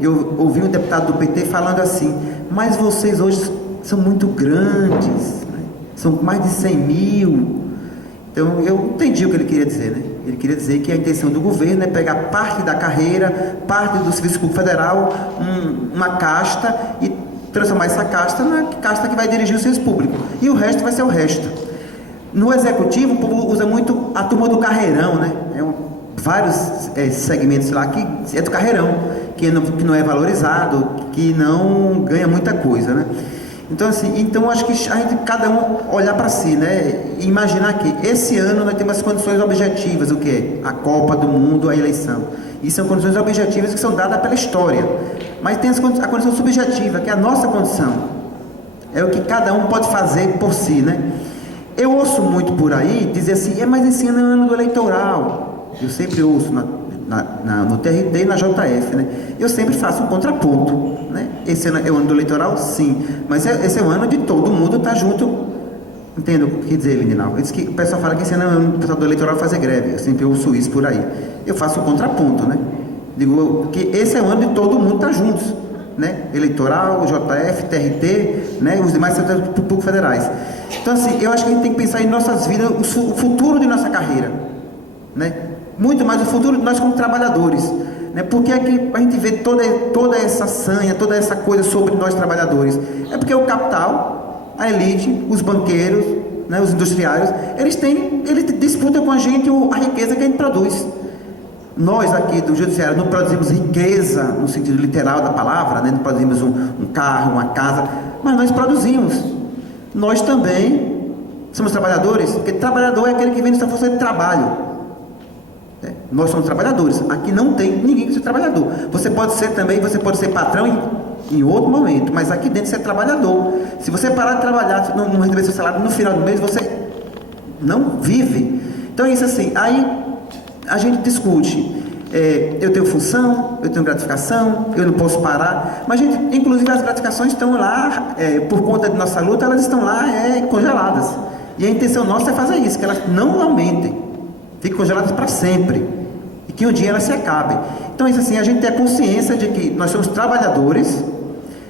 eu ouvi um deputado do PT falando assim, mas vocês hoje são muito grandes, né? São mais de 100 mil. Então eu entendi o que ele queria dizer, né? Ele queria dizer que a intenção do governo é pegar parte da carreira, parte do Serviço Público Federal, uma casta, e transformar essa casta na casta que vai dirigir o serviço público. E o resto vai ser o resto. No Executivo, o povo usa muito a turma do carreirão, né? Vários segmentos lá que é do carreirão, que não é valorizado, que não ganha muita coisa, né? Então, assim, acho que a gente, cada um olhar para si, né? E imaginar que esse ano nós temos as condições objetivas, o que é? A Copa do Mundo, a eleição. E são condições objetivas que são dadas pela história. Mas tem a condição subjetiva, que é a nossa condição. É o que cada um pode fazer por si, né? Eu ouço muito por aí dizer assim, mas esse ano é ano do eleitoral. Eu sempre ouço no TRT e na JF, né? Eu sempre faço um contraponto, né? Esse ano é o ano do eleitoral? Sim. Mas esse é o ano de todo mundo estar junto. Entendo o que quer dizer, Lindinal? O pessoal fala que esse ano é o ano do eleitoral fazer greve. Eu sempre ouço isso por aí. Eu faço um contraponto, né? Digo que esse é o ano de todo mundo estar juntos, né? Eleitoral, JF, TRT, né? Os demais setores públicos federais. Então, assim, eu acho que a gente tem que pensar em nossas vidas, o futuro de nossa carreira, né? Muito mais o futuro de nós como trabalhadores, né? Porque é que a gente vê toda essa sanha, toda essa coisa sobre nós trabalhadores. É porque o capital, a elite, os banqueiros, né? Os industriários, eles disputam com a gente a riqueza que a gente produz. Nós aqui do Judiciário não produzimos riqueza no sentido literal da palavra, né? Não produzimos um carro, uma casa, mas nós produzimos. Nós também somos trabalhadores, porque trabalhador é aquele que vem nessa força de trabalho. Nós somos trabalhadores. Aqui não tem ninguém que seja trabalhador. Você pode ser também, você pode ser patrão em outro momento, mas aqui dentro você é trabalhador. Se você parar de trabalhar, não receber seu salário no final do mês, você não vive. Então é isso assim. Aí a gente discute. Eu tenho função, eu tenho gratificação, eu não posso parar. Mas, gente, inclusive as gratificações estão lá, por conta de nossa luta, elas estão lá congeladas. E a intenção nossa é fazer isso, que elas não aumentem, fiquem congeladas para sempre, e que um dia elas se acabem. Então, isso assim, a gente tem a consciência de que nós somos trabalhadores,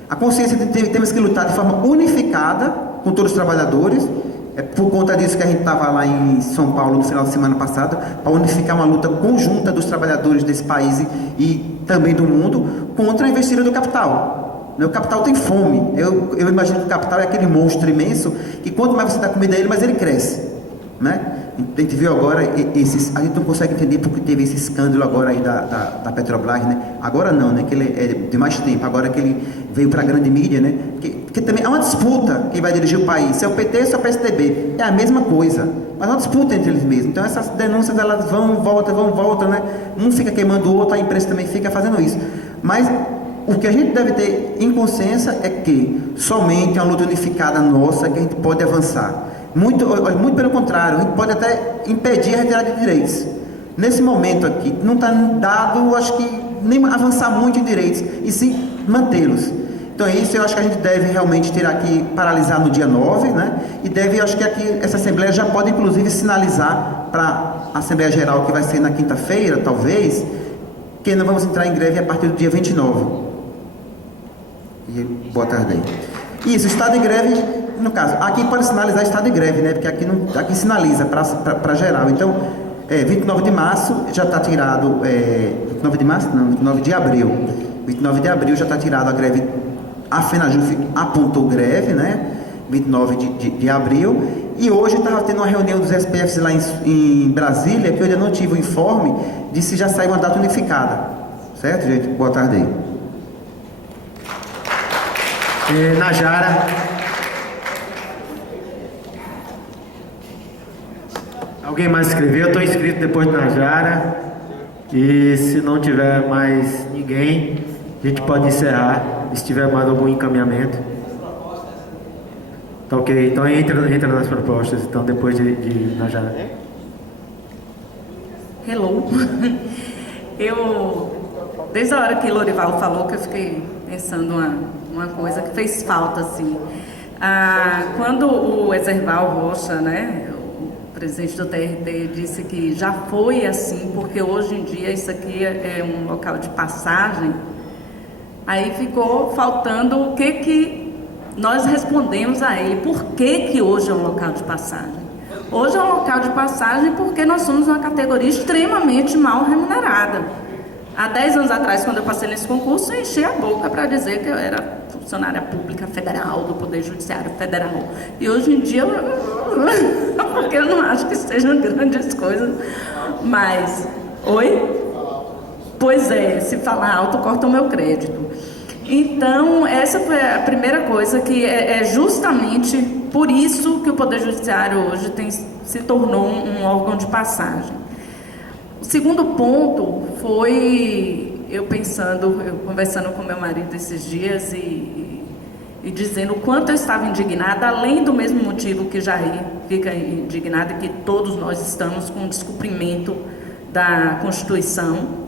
a consciência de que temos que lutar de forma unificada com todos os trabalhadores. É por conta disso que a gente estava lá em São Paulo no final da semana passada, para unificar uma luta conjunta dos trabalhadores desse país e também do mundo contra a investida do capital. O capital tem fome. Eu imagino que o capital é aquele monstro imenso que quanto mais você dá comida a ele, mais ele cresce, né? A gente viu agora a gente não consegue entender porque teve esse escândalo agora aí da Petrobras, né? Agora não, né? Que ele é de mais tempo, agora que ele veio para a grande mídia, né? Porque também é uma disputa quem vai dirigir o país, se é o PT ou se é o PSDB, é a mesma coisa, mas é uma disputa entre eles mesmos. Então essas denúncias elas vão, voltam, né? Um fica queimando o outro, a imprensa também fica fazendo isso. Mas o que a gente deve ter em consciência é que somente a luta unificada nossa que a gente pode avançar. Muito pelo contrário, a gente pode até impedir a retirada de direitos. Nesse momento aqui, não está dado, acho que, nem avançar muito em direitos, e sim mantê-los. Então é isso, eu acho que a gente deve realmente ter aqui, paralisar no dia 9, né? E deve, acho que aqui, essa Assembleia já pode, inclusive, sinalizar para a Assembleia Geral, que vai ser na quinta-feira, talvez, que nós vamos entrar em greve a partir do dia 29. E boa tarde aí. Isso, estado de greve... No caso, aqui pode sinalizar estado de greve, né? Porque aqui sinaliza para geral. Então, 29 de março já está tirado... 29 de março? Não, 29 de abril. 29 de abril já está tirado a greve. A FENAJUF apontou greve, né? 29 de abril. E hoje estava tendo uma reunião dos SPFs lá em Brasília, que eu ainda não tive o informe de se já saiu uma data unificada. Certo, gente? Boa tarde aí. Najara... Alguém mais escreveu? Eu estou inscrito depois de Najara. E se não tiver mais ninguém, a gente pode encerrar. Se tiver mais algum encaminhamento. Tá ok, então entra nas propostas, então depois de Najara. Hello. Desde a hora que Lorival falou, que eu fiquei pensando uma coisa que fez falta, assim. Quando o Exerval Rocha, né, o presidente do TRT, disse que já foi assim, porque hoje em dia isso aqui é um local de passagem, Aí ficou faltando o que nós respondemos a ele. Por que hoje é um local de passagem? Hoje é um local de passagem porque nós somos uma categoria extremamente mal remunerada. Há 10 anos atrás, quando eu passei nesse concurso, eu enchi a boca para dizer que eu era funcionária pública federal, do Poder Judiciário Federal. E hoje em dia, porque eu não acho que sejam grandes coisas, mas... Oi? Pois é, se falar alto, corta o meu crédito. Então, essa foi a primeira coisa, que é justamente por isso que o Poder Judiciário hoje se tornou um órgão de passagem. O segundo ponto foi eu conversando com meu marido esses dias e dizendo o quanto eu estava indignada, além do mesmo motivo que Jair fica indignado e que todos nós estamos com o descumprimento da Constituição.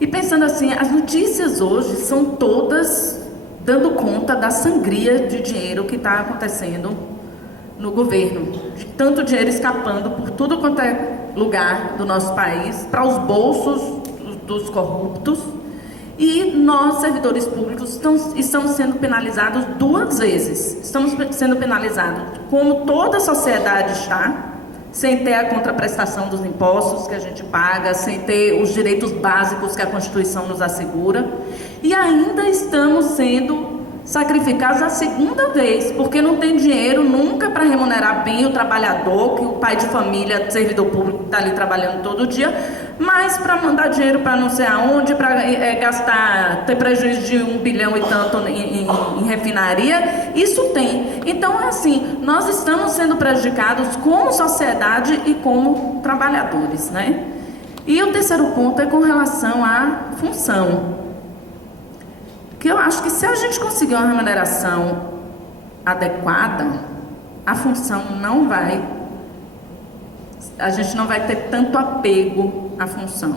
E pensando assim, as notícias hoje são todas dando conta da sangria de dinheiro que está acontecendo no governo, de tanto dinheiro escapando por tudo quanto é lugar do nosso país, para os bolsos dos corruptos, e nós, servidores públicos, estamos sendo penalizados 2 vezes. Estamos sendo penalizados como toda a sociedade está, sem ter a contraprestação dos impostos que a gente paga, sem ter os direitos básicos que a Constituição nos assegura, e ainda estamos sendo sacrificados a segunda vez, porque não tem dinheiro nunca para remunerar bem o trabalhador, que o pai de família, servidor público, está ali trabalhando todo dia, mas para mandar dinheiro para não sei aonde, para gastar, ter prejuízo de 1 bilhão e tanto em refinaria, isso tem. Então, assim, nós estamos sendo prejudicados como sociedade e como trabalhadores, né? E o terceiro ponto é com relação à função. Que eu acho que se a gente conseguir uma remuneração adequada, a função não vai... A gente não vai ter tanto apego à função.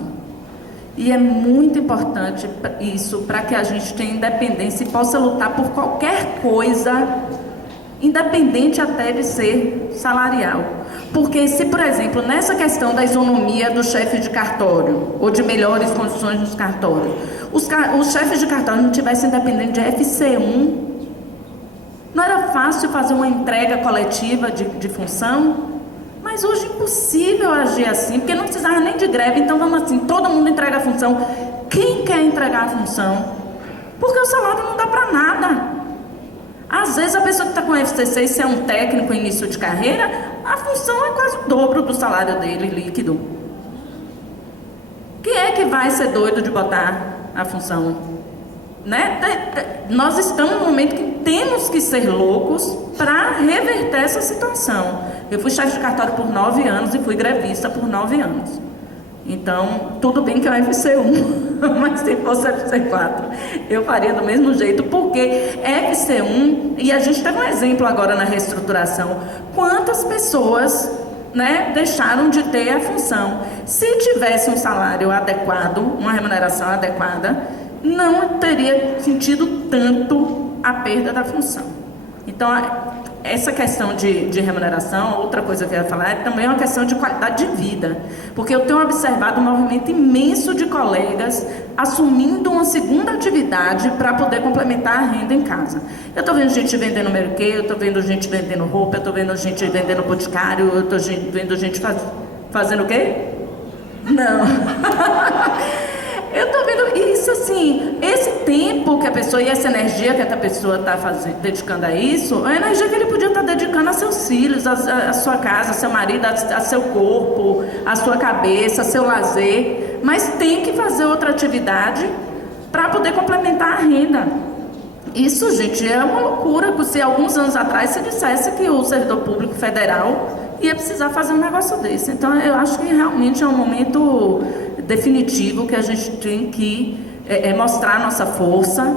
E é muito importante isso para que a gente tenha independência e possa lutar por qualquer coisa, independente até de ser salarial. Porque se, por exemplo, nessa questão da isonomia do chefe de cartório, ou de melhores condições nos cartórios, os chefes de cartório não tivessem independente de FC1, não era fácil fazer uma entrega coletiva de função? Mas hoje é impossível agir assim, porque não precisava nem de greve, então vamos assim, todo mundo entrega a função. Quem quer entregar a função? Porque o salário não dá para nada. Às vezes a pessoa que está com FCC, se é um técnico em início de carreira, a função é quase o dobro do salário dele líquido. Quem é que vai ser doido de botar a função? Né? Nós estamos num momento que temos que ser loucos para reverter essa situação. Eu fui chefe de cartório por 9 anos e fui grevista por 9 anos. Então, tudo bem que é o FC1, mas se fosse FC4, eu faria do mesmo jeito, porque FC1, e a gente teve um exemplo agora na reestruturação, quantas pessoas, né, deixaram de ter a função. Se tivesse um salário adequado, uma remuneração adequada, não teria sentido tanto a perda da função. Então, essa questão de remuneração, outra coisa que eu ia falar, é também uma questão de qualidade de vida. Porque eu tenho observado um movimento imenso de colegas assumindo uma segunda atividade para poder complementar a renda em casa. Eu estou vendo gente vendendo merquê, eu estou vendo gente vendendo roupa, eu estou vendo gente vendendo boticário, eu estou vendo gente fazendo o quê? Não. Eu estou vendo isso assim, esse tempo que a pessoa e essa energia que a pessoa está dedicando a isso, é a energia que ele podia estar dedicando a seus filhos, a sua casa, a seu marido, a seu corpo, a sua cabeça, a seu lazer, mas tem que fazer outra atividade para poder complementar a renda. Isso, gente, é uma loucura, porque se alguns anos atrás se dissesse que o servidor público federal ia precisar fazer um negócio desse. Então, eu acho que realmente é um momento definitivo que a gente tem que mostrar a nossa força,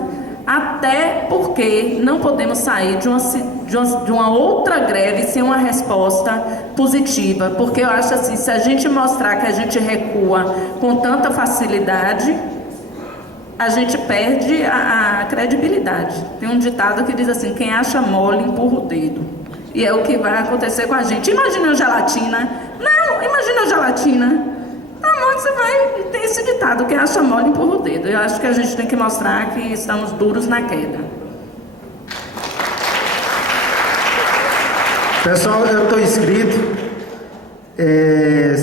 até porque não podemos sair de uma outra greve sem uma resposta positiva, porque eu acho assim, se a gente mostrar que a gente recua com tanta facilidade, a gente perde a credibilidade. Tem um ditado que diz assim, quem acha mole empurra o dedo. E é o que vai acontecer com a gente. Imagina a gelatina. Não, imagina a gelatina. Tá muito você vai ter esse ditado, que acha mole empurra o dedo. Eu acho que a gente tem que mostrar que estamos duros na queda. Pessoal, eu estou inscrito.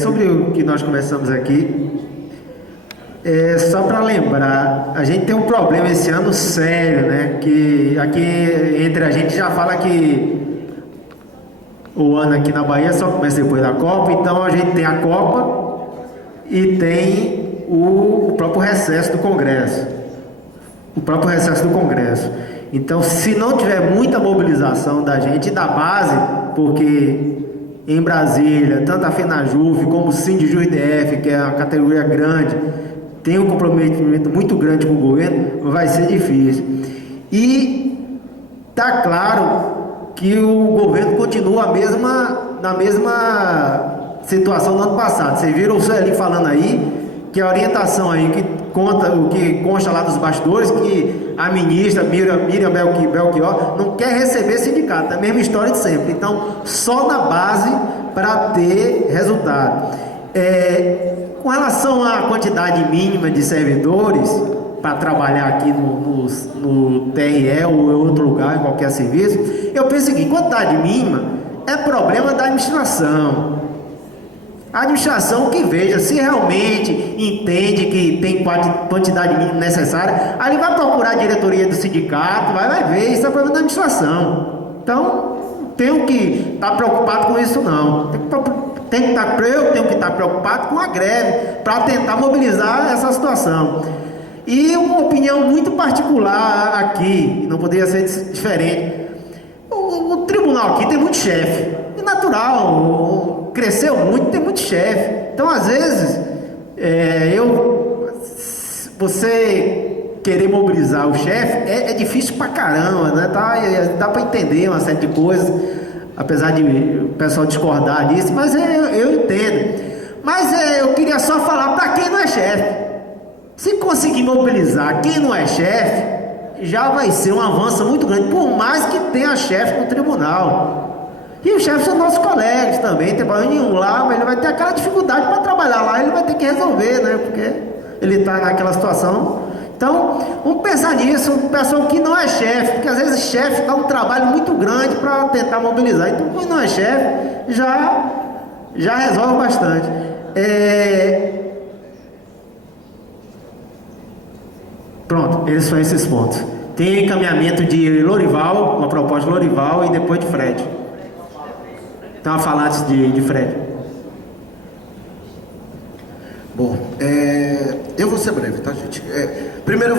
Sobre o que nós conversamos aqui, só para lembrar, a gente tem um problema esse ano sério, né? Que aqui entre a gente já fala que o ano aqui na Bahia só começa depois da Copa, então a gente tem a Copa e tem o próprio recesso do Congresso. O próprio recesso do Congresso. Então, se não tiver muita mobilização da gente e da base, porque em Brasília, tanto a FENAJUF como o SINDIJUS-DF, que é uma categoria grande, tem um comprometimento muito grande com o governo, vai ser difícil. E está claro que o governo continua na mesma situação do ano passado. Vocês viram o Sueli falando aí, que a orientação aí, o que consta lá dos bastidores, que a ministra Miriam Belchior não quer receber sindicato, é a mesma história de sempre. Então, só na base para ter resultado. Com relação à quantidade mínima de servidores para trabalhar aqui no TRE ou em outro lugar, em qualquer serviço, eu penso o seguinte: quantidade mínima é problema da administração. A administração que veja se realmente entende que tem quantidade mínima necessária, aí vai procurar a diretoria do sindicato, vai ver, isso é problema da administração. Então, não tenho que estar preocupado com isso não. Eu tenho que estar preocupado com a greve, para tentar mobilizar essa situação. E uma opinião muito particular aqui, não poderia ser diferente. O tribunal aqui tem muito chefe, é natural, cresceu muito, tem muito chefe. Então, às vezes, você querer mobilizar o chefe é difícil pra caramba, né? Dá pra entender uma série de coisas, apesar de o pessoal discordar disso, mas eu entendo. Mas eu queria só falar para quem não é chefe. Se conseguir mobilizar quem não é chefe, já vai ser um avanço muito grande, por mais que tenha chefe no tribunal. E os chefes são nossos colegas também, tem problema nenhum lá, mas ele vai ter aquela dificuldade para trabalhar lá, ele vai ter que resolver, né? Porque ele está naquela situação. Então, vamos pensar nisso, um pessoal que não é chefe, porque às vezes chefe dá um trabalho muito grande para tentar mobilizar. Então, quem não é chefe, já resolve bastante. Pronto, esses são esses pontos. Tem encaminhamento de Lorival, uma proposta de Lorival e depois de Fred. Então, a falar antes de Fred. Bom, eu vou ser breve, tá, gente? Primeiro,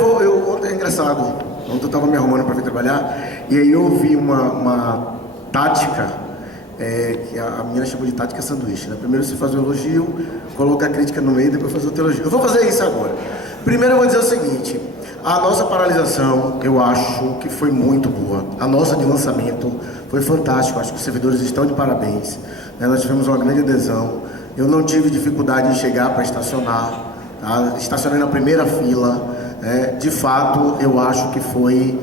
ontem é engraçado. Ontem eu estava me arrumando para vir trabalhar e aí eu vi uma tática que a menina chamou de tática sanduíche, né? Primeiro você faz um elogio, coloca a crítica no meio, depois faz outro elogio. Eu vou fazer isso agora. Primeiro eu vou dizer o seguinte: a nossa paralisação, eu acho que foi muito boa. A nossa de lançamento foi fantástico. Acho que os servidores estão de parabéns, né? Nós tivemos uma grande adesão. Eu não tive dificuldade em chegar para estacionar, tá? Estacionei na primeira fila. De fato, eu acho que foi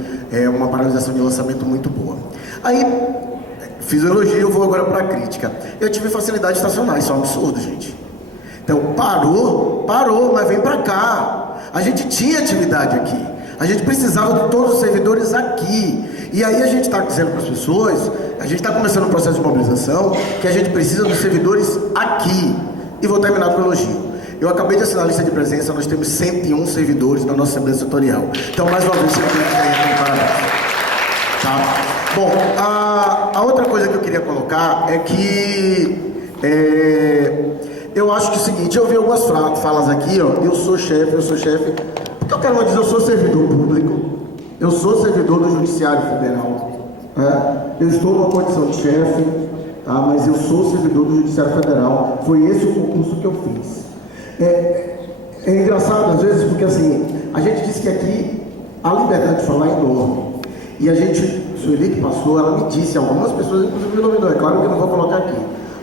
uma paralisação de lançamento muito boa. Aí, fiz o elogio, vou agora para a crítica. Eu tive facilidade de estacionar, isso é um absurdo, gente. Então, parou, mas vem para cá. A gente tinha atividade aqui. A gente precisava de todos os servidores aqui. E aí a gente está dizendo para as pessoas, a gente está começando um processo de mobilização, que a gente precisa dos servidores aqui. E vou terminar com o elogio. Eu acabei de assinar a lista de presença, nós temos 101 servidores na nossa Assembleia Setorial. Então, mais uma vez, você tem parabéns. Tá? Bom, a outra coisa que eu queria colocar é que eu acho que é o seguinte: eu vi algumas falas aqui, ó, eu sou chefe, porque eu quero dizer, eu sou servidor público, eu sou servidor do Judiciário Federal, eu estou numa condição de chefe, tá, mas eu sou servidor do Judiciário Federal, foi esse o concurso que eu fiz. É engraçado às vezes, porque assim, a gente diz que aqui a liberdade de falar é enorme, e a gente, Sueli que passou, ela me disse, algumas pessoas, inclusive me nominou, é claro que eu não vou colocar aqui,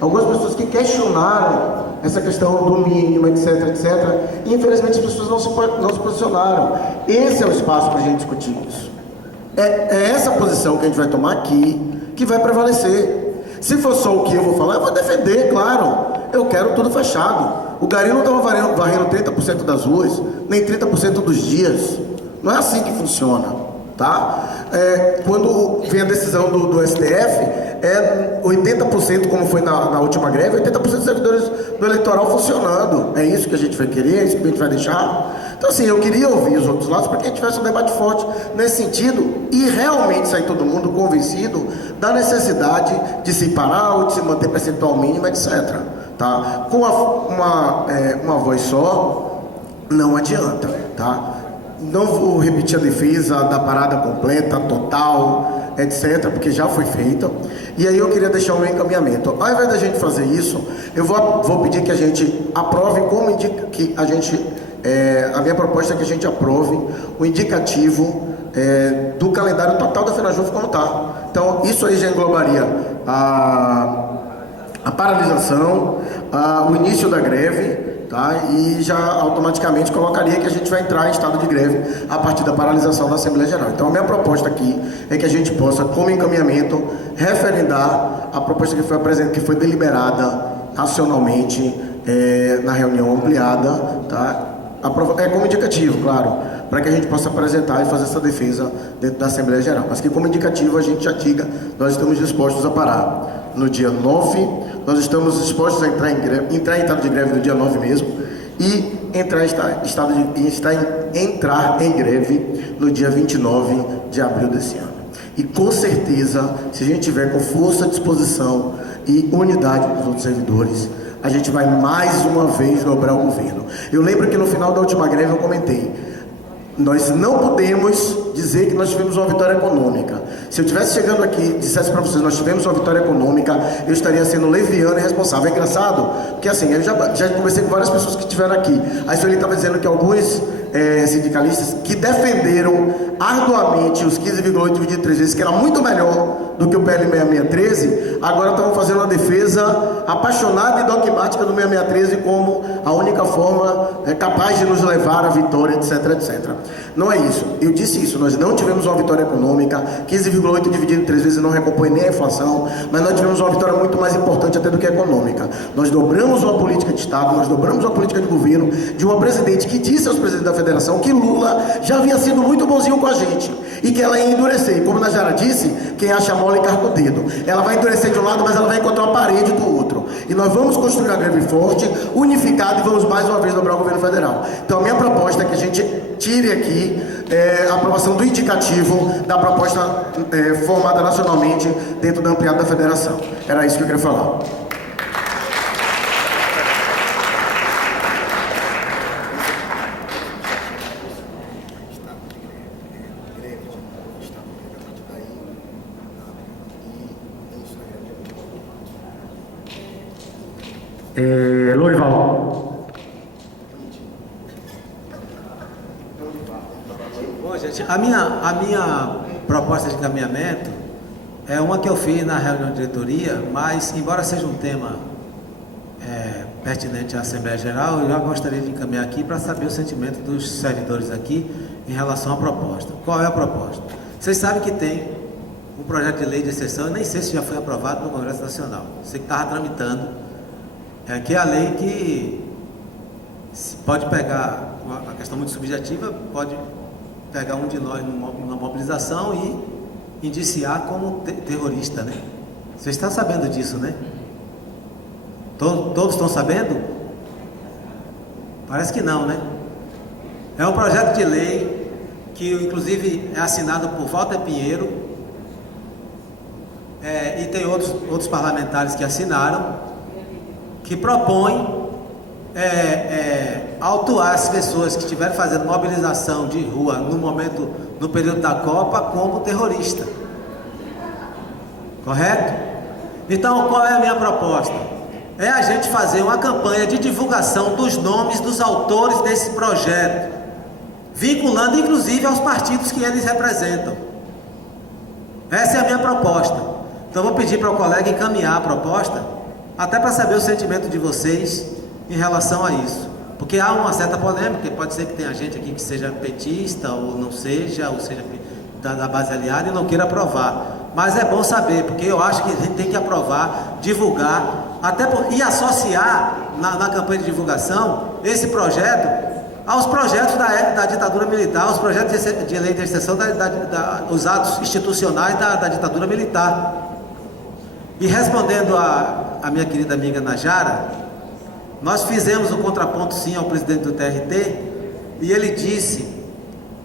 algumas pessoas que questionaram essa questão do mínimo, etc, e infelizmente as pessoas não se posicionaram. Esse é o espaço para a gente discutir isso. É essa posição que a gente vai tomar aqui que vai prevalecer. Se for só o que eu vou falar, eu vou defender, claro. Eu quero tudo fechado. O Gari não estava varrendo 30% das ruas, nem 30% dos dias. Não é assim que funciona, tá? Quando vem a decisão do STF, 80%, como foi na última greve, 80% dos servidores do eleitoral funcionando. É isso que a gente vai querer, é isso que a gente vai deixar. Então, assim, eu queria ouvir os outros lados para que a gente tivesse um debate forte nesse sentido e realmente sair todo mundo convencido da necessidade de se parar ou de se manter percentual mínimo, etc. Tá? Com uma voz só, não adianta, tá? Não vou repetir a defesa da parada completa, total, etc., porque já foi feita. E aí eu queria deixar um encaminhamento. Ao invés da gente fazer isso, eu vou pedir que a gente aprove como indica que a gente... a minha proposta é que a gente aprove o indicativo do calendário total da FENAJUF como está. Então, isso aí já englobaria a paralisação, o início da greve, tá? E já automaticamente colocaria que a gente vai entrar em estado de greve a partir da paralisação da Assembleia Geral. Então, a minha proposta aqui é que a gente possa, como encaminhamento, referendar a proposta que foi apresentada, que foi deliberada nacionalmente na reunião ampliada, tá? Como indicativo, claro, para que a gente possa apresentar e fazer essa defesa dentro da Assembleia Geral. Mas que como indicativo a gente já diga, nós estamos dispostos a parar no dia 9, nós estamos dispostos a entrar em estado de greve no dia 9 mesmo, e entrar em greve no dia 29 de abril desse ano. E com certeza, se a gente tiver com força, disposição e unidade com os outros servidores, a gente vai mais uma vez dobrar o governo. Eu lembro que no final da última greve eu comentei, nós não podemos dizer que nós tivemos uma vitória econômica. Se eu estivesse chegando aqui e dissesse para vocês, nós tivemos uma vitória econômica, eu estaria sendo leviano e responsável. É engraçado, porque assim, eu já conversei com várias pessoas que estiveram aqui. A Sueli estava dizendo que alguns sindicalistas que defenderam arduamente os 15,8 dividido 3 vezes, que era muito melhor do que o PL 6613, agora estavam fazendo uma defesa apaixonada e dogmática do 6613 como a única forma capaz de nos levar à vitória, etc, etc. Não é isso. Eu disse isso, nós não tivemos uma vitória econômica, 15,8 dividido 3 vezes não recompõe nem a inflação, mas nós tivemos uma vitória muito mais importante até do que econômica. Nós dobramos uma política de Estado, nós dobramos uma política de governo de uma presidente que disse aos presidentes da Federação que Lula já havia sido muito bonzinho com a gente e que ela ia endurecer. Como a Najara disse, quem acha mole carca o dedo. Ela vai endurecer de um lado, mas ela vai encontrar uma parede do outro. E nós vamos construir uma greve forte, unificada, e vamos mais uma vez dobrar o governo federal. Então a minha proposta é que a gente tire aqui a aprovação do indicativo da proposta formada nacionalmente dentro da ampliada da federação. Era isso que eu queria falar. Lorival. Bom, gente, a minha proposta de encaminhamento é uma que eu fiz na reunião de diretoria, mas, embora seja um tema pertinente à Assembleia Geral, eu já gostaria de encaminhar aqui para saber o sentimento dos servidores aqui em relação à proposta. Qual é a proposta? Vocês sabem que tem um projeto de lei de exceção, eu nem sei se já foi aprovado no Congresso Nacional. Sei que estava tramitando. Que é a lei que pode pegar uma questão muito subjetiva, pode pegar um de nós numa mobilização e indiciar como terrorista, né? Vocês estão sabendo disso, né? Todos estão sabendo? Parece que não, né? É um projeto de lei que, inclusive, é assinado por Walter Pinheiro e tem outros parlamentares que assinaram, que propõe autuar as pessoas que estiverem fazendo mobilização de rua no período da Copa como terrorista. Correto? Então, qual é a minha proposta? É a gente fazer uma campanha de divulgação dos nomes dos autores desse projeto, vinculando inclusive aos partidos que eles representam. Essa é a minha proposta. Então, eu vou pedir para o colega encaminhar a proposta, até para saber o sentimento de vocês em relação a isso. Porque há uma certa polêmica, pode ser que tenha gente aqui que seja petista, ou seja da base aliada e não queira aprovar. Mas é bom saber, porque eu acho que a gente tem que aprovar, divulgar e associar na campanha de divulgação esse projeto aos projetos da ditadura militar, aos projetos de lei de exceção dos atos institucionais da ditadura militar. E respondendo a minha querida amiga Najara, nós fizemos o contraponto sim ao presidente do TRT, e ele disse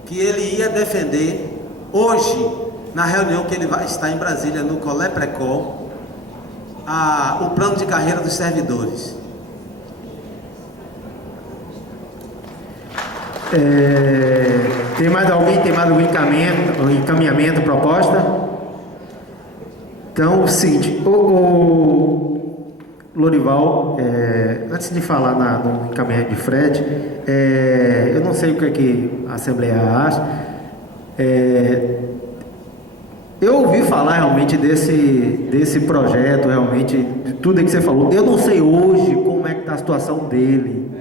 que ele ia defender hoje, na reunião que ele vai estar em Brasília, no Colé Precol, o plano de carreira dos servidores. Tem mais alguém? Tem mais algum encaminhamento, proposta? Então, o seguinte, o Lorival, antes de falar no encaminhamento de Fred, eu não sei o que a Assembleia acha. Eu ouvi falar realmente desse projeto, realmente, de tudo que você falou. Eu não sei hoje como é que está a situação dele.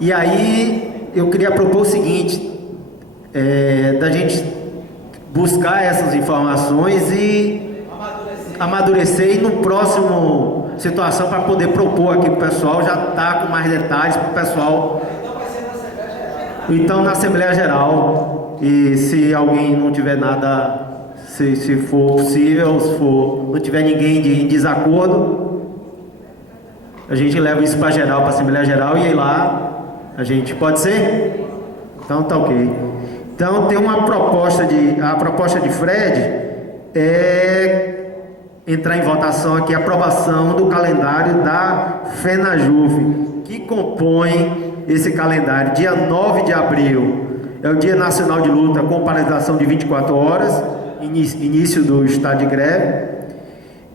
E aí eu queria propor o seguinte, da gente buscar essas informações e amadurecer e no próximo situação para poder propor aqui para o pessoal, já tá com mais detalhes para o pessoal. Então na Assembleia Geral, e se alguém não tiver nada, se for possível, se não tiver ninguém em desacordo, a gente leva isso para geral, para a Assembleia Geral, e aí lá a gente, pode ser? Então tá ok. Então tem uma proposta a proposta de Fred é entrar em votação aqui a aprovação do calendário da FENAJUF, que compõe esse calendário. Dia 9 de abril é o Dia Nacional de Luta com paralisação de 24 horas, início do estado de greve,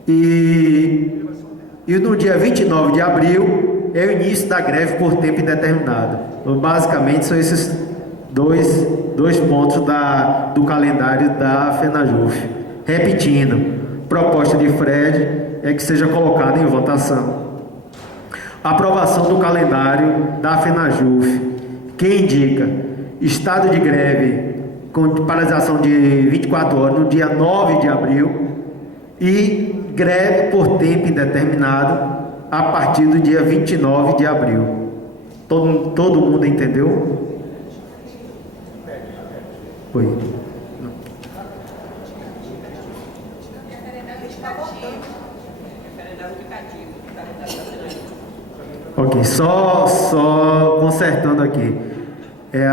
e no dia 29 de abril é o início da greve por tempo indeterminado. Então, basicamente são esses dois pontos do calendário da FENAJUF. Repetindo, proposta de Fred é que seja colocada em votação aprovação do calendário da FENAJUF, que indica estado de greve com paralisação de 24 horas no dia 9 de abril e greve por tempo indeterminado a partir do dia 29 de abril. Todo mundo entendeu? Oi. Ok, só consertando aqui.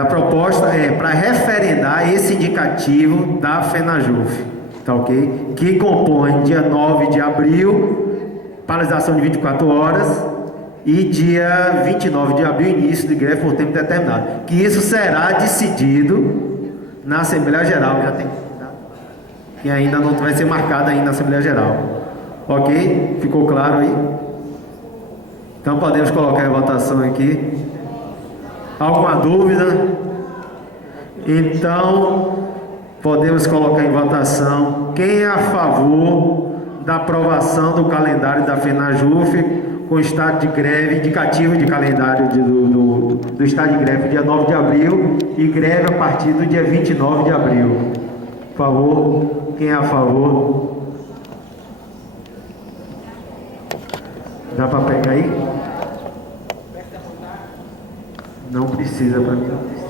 A proposta é para referendar esse indicativo da FENAJUF, tá ok? Que compõe dia 9 de abril, paralisação de 24 horas, e dia 29 de abril, início de greve por tempo determinado. Que isso será decidido na Assembleia Geral, já tem, que ainda não vai ser marcado ainda na Assembleia Geral. Ok? Ficou claro aí? Então podemos colocar em votação aqui. Alguma dúvida? Então podemos colocar em votação. Quem é a favor da aprovação do calendário da FENAJUF com estado de greve, indicativo de calendário do estado de greve dia 9 de abril e greve a partir do dia 29 de abril? Por favor, quem é a favor? Dá para pegar aí? Não precisa, para mim não precisa.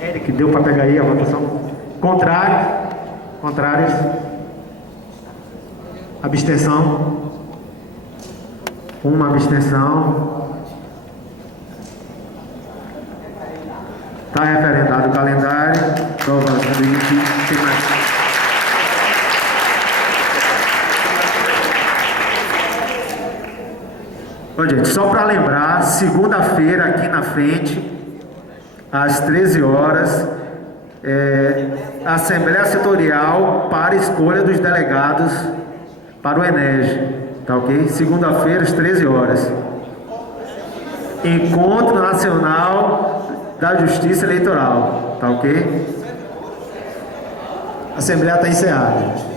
Eric, deu para pegar aí a votação? Contrários? Abstenção? Uma abstenção. Está referendado o calendário. Tem mais. Bom, gente, só para lembrar, segunda-feira aqui na frente, às 13 horas, Assembleia Setorial para escolha dos delegados para o ENERJ, tá ok? Segunda-feira, às 13 horas. Encontro Nacional da Justiça Eleitoral, tá ok? A Assembleia está encerrada, gente.